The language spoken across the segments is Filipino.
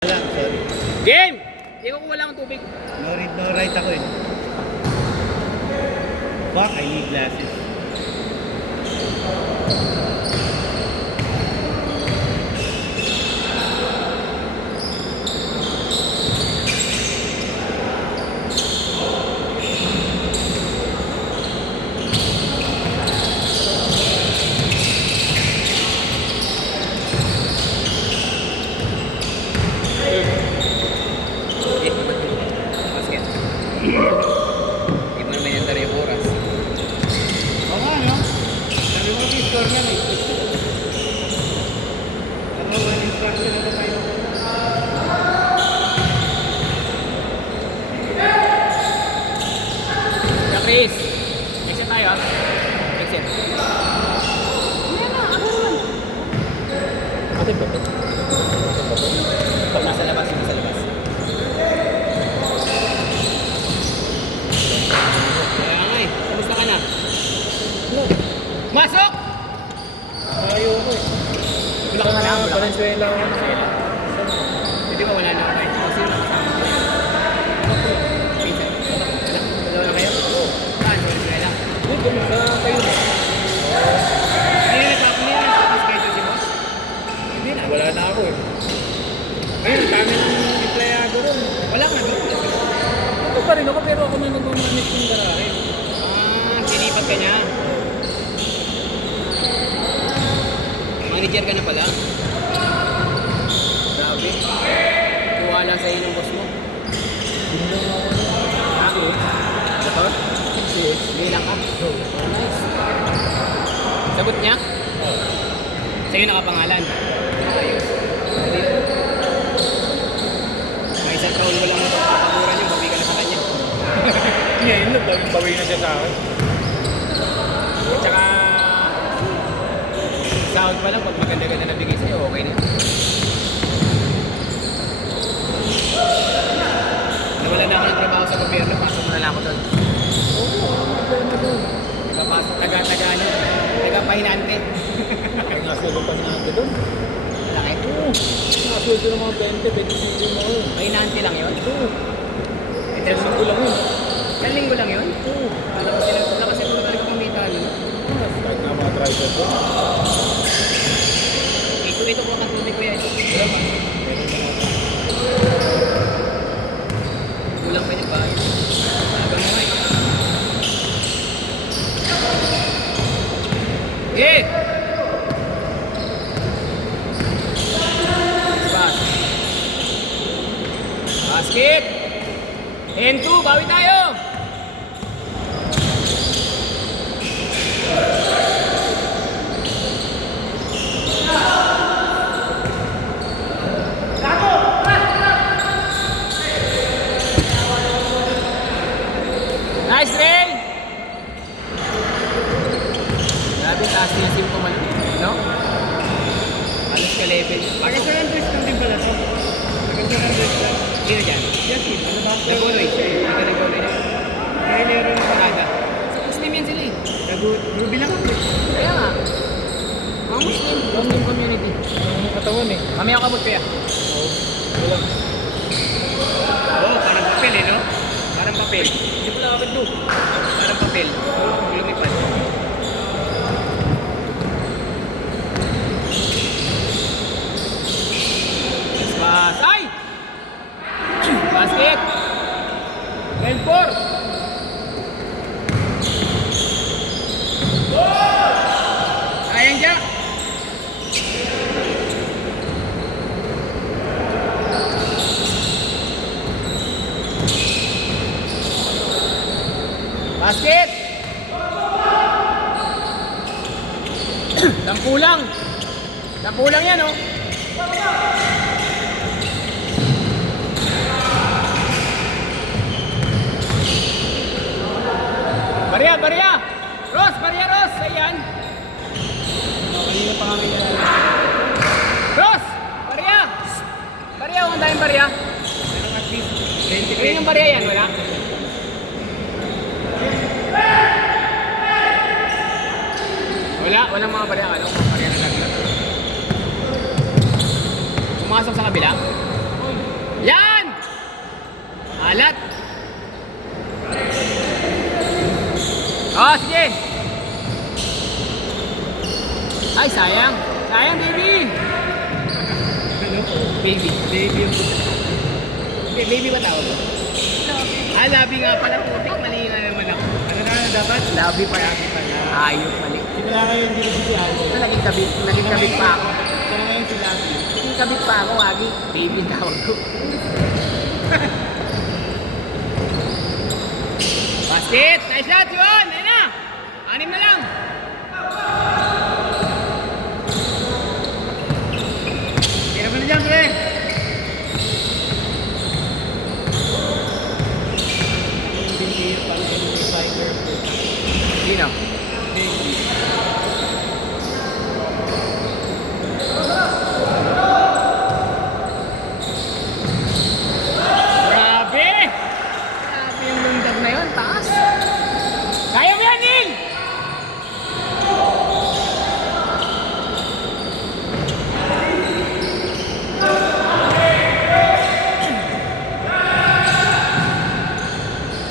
Lang, sorry. Game! Hindi ko wala akong tubig. No read, no write ako eh. Fuck, I need glasses. Basket. Di ba naman yung yung oras? Oo nga, no? Sabi mo yung score niyan eh. Ano ba yung instruction na ba tayo? Kaya Chris, exit tayo ah. Exit. Ate ba ito? Pag nasa labas, nasa labas. Kaya nga eh, kamusta ka na? Masok! Ayoko eh. Wala ka na, wala ka. Valenzuela ako. Hindi ba wala na ako tayo? Sino na kasama ko? Pinsan. Dalawa na kayo? Oo. Saan? Sa Venezuela? Dito, kayo na. Hindi na schedule si boss? Hindi na, wala na ako eh. Ayun, kami ng empleyado ron. Wala nga doon. Ito pa rin ako, pero ako na nag-manage ng garahe. Sinipat ka niya. Manager ka na pala. Grabe. Tuwala sa'yo ng boss mo. Ako? Ito? Bilang ka? Nice. Sagot niya? Sa'yo nakapangalan. Ayos. May isang taon mo lang ito papaguran niyo, bawi ka na sa kanya. Ngayon, bawi na siya sa akin. At saka, sahod pa lang, pag maganda-ganda na bigay sa'yo, okay na. Nawala na ako ng trabaho sa gobyerno, pasok na lang ako doon. Ipapasok, taga-taga niya. Taga-pahinante. Ay, nasulo pa natin doon. Laki. Oo. Nasulo ng mga 20 mo. Pahinante lang yun. Oo. Ito, Linggo lang yun. Ilang linggo lang yun? Oo. Alam ko sila, wala kasi puro talaga kumita yun. Kahit nga mga driver ko. Ito po ang tubig ko yan. Wala ba? Kulang pa niya ba? Hanggang mo eh. Eh! Pass. Basket! N2, bawi tayo! Nice, Ray! Grabe, taas niya sim ko man. No? Alas ka level. Taga-San Andres lang din pala to. Taga-San Andres lang. Sino dyan? Yes, eh. Ano ba? Nag-always siya eh. Hindi ka nag-always niya. Kailero na Pakada. Sa Muslim yan sila eh. Ruby lang ako eh. Kaya nga. Mga Muslim. Muslim community. Ang katawan eh. Kami ang kabot kaya. Oo. Wala. Oo, parang papel eh, no? Parang papel. Hindi pala kapit do. Parang papel. Lumipad. Yes, pass. Ay! Basket! 10-4! Ayan dyan! Basket! Dampulang! Dampulang yan, oh! Barya, barya! Ross, barya, Ross! Ayan! Kanina pa kami yan. Ross! Barya! Barya, huwag tayong barya. Meron at least 20 Kanina yung barya yan, wala? Walang mga barya. Alam ko mga barya na naglag. Pumasok sa kabila? Baby yung Hindi, baby ba tawag mo? Ah, labi nga pala. Putik, mali nga naman ako. ano na dapat? Labi pala. Ayok, mali. Simula ngayon, hindi na si Ate. Ito, naging kabit pa ako. Kaya ngayon si Lucky. Naging kabit pa ako, Wagi. Baby tawag ko. Basket! Nice shot yun! Ayun na! 6 na lang! Kira mo na dyan, pre. Sino? Grabe! Grabe yung lundag na yun, taas! Kaya mo yan, Ning!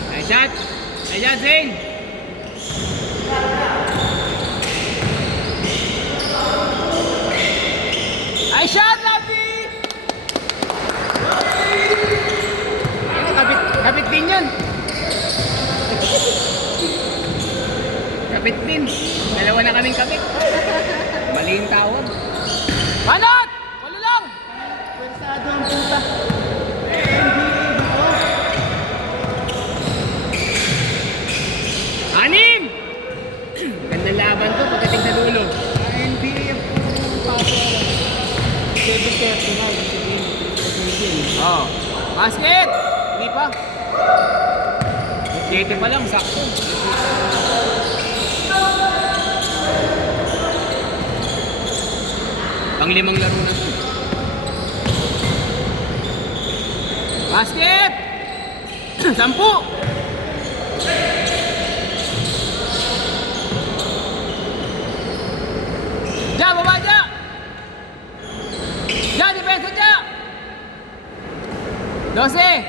Nice shot! Nice shot, Zane! Nice shot, Labi! Kapit din yan. Kapit din. Dalawa na kaming kapit. Mali yung tawag. Panot! Walo lang! Pwensado ang puta. Anim! Ganda laban to pagdating sa dulo. NBA ang paso. 7:30 na. Oh. Basket! Hindi pa. 7 pa lang, sakto. Pang 5 laro na to. Basket! 10! Ja, baba Ja! Ja, depensa Ja! 12!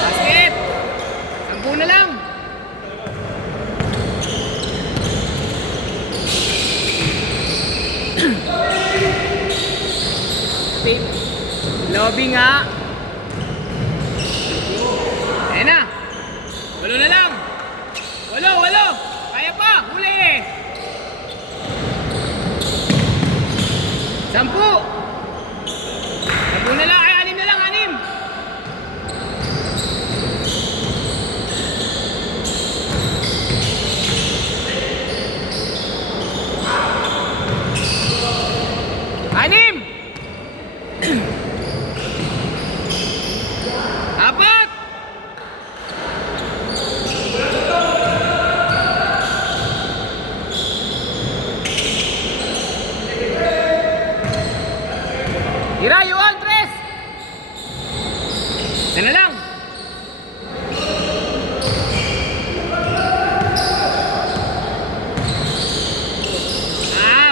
Basket! 10 na lang! Lobby nga! Ayan na! 8 na lang! 8! Kaya pa! Huli eh! 10! 10 na lang! Ay, 6 na lang! 6! Anim! Apat! Tira, Yuan, tres! Isa na lang!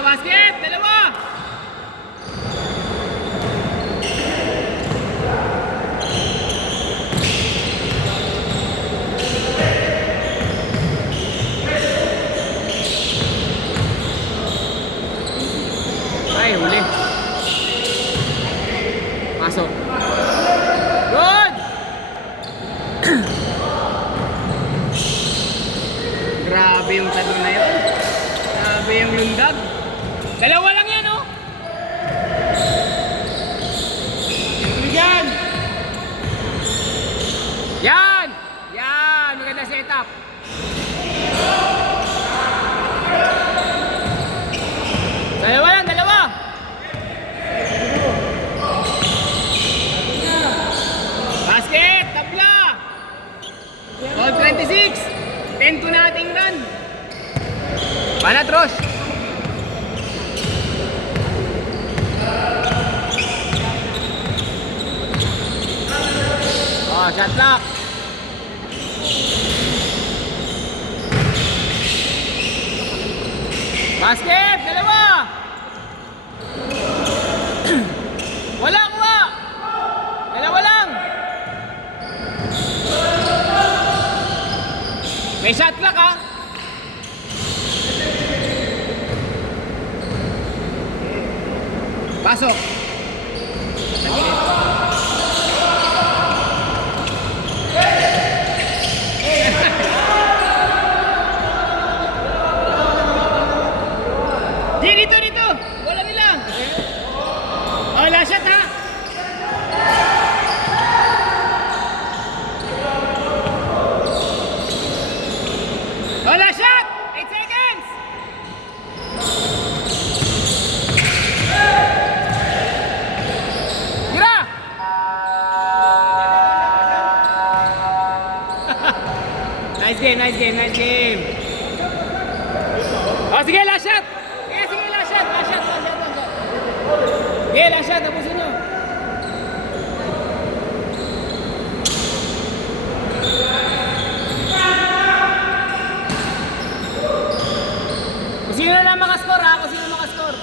Basket! Dalawa! Ay, huli. Pasok. Good! Grabe yung talo na yun. Grabe yung lundag. Dalawa lang yan, oh! Yan! Yan! Yan! Maganda setup. Dalawa lang, dalawa! Basket! Tabla! Ball 26! 10 to nating run. Banat, Ross! Oh, shot clock! Basket! Dalawa! Wala kuha! Dalawa lang! May shot clock, ha? Pasok. Di, dito. Wala nila. Oh, last shot ha. Oh, last shot. 8 seconds. Tira. Nice game. Oh, sige, last shot. Sige, last shot. Sige, last shot. Tapusin nyo. Kung sino na lang makascore ha, kung sino makascore.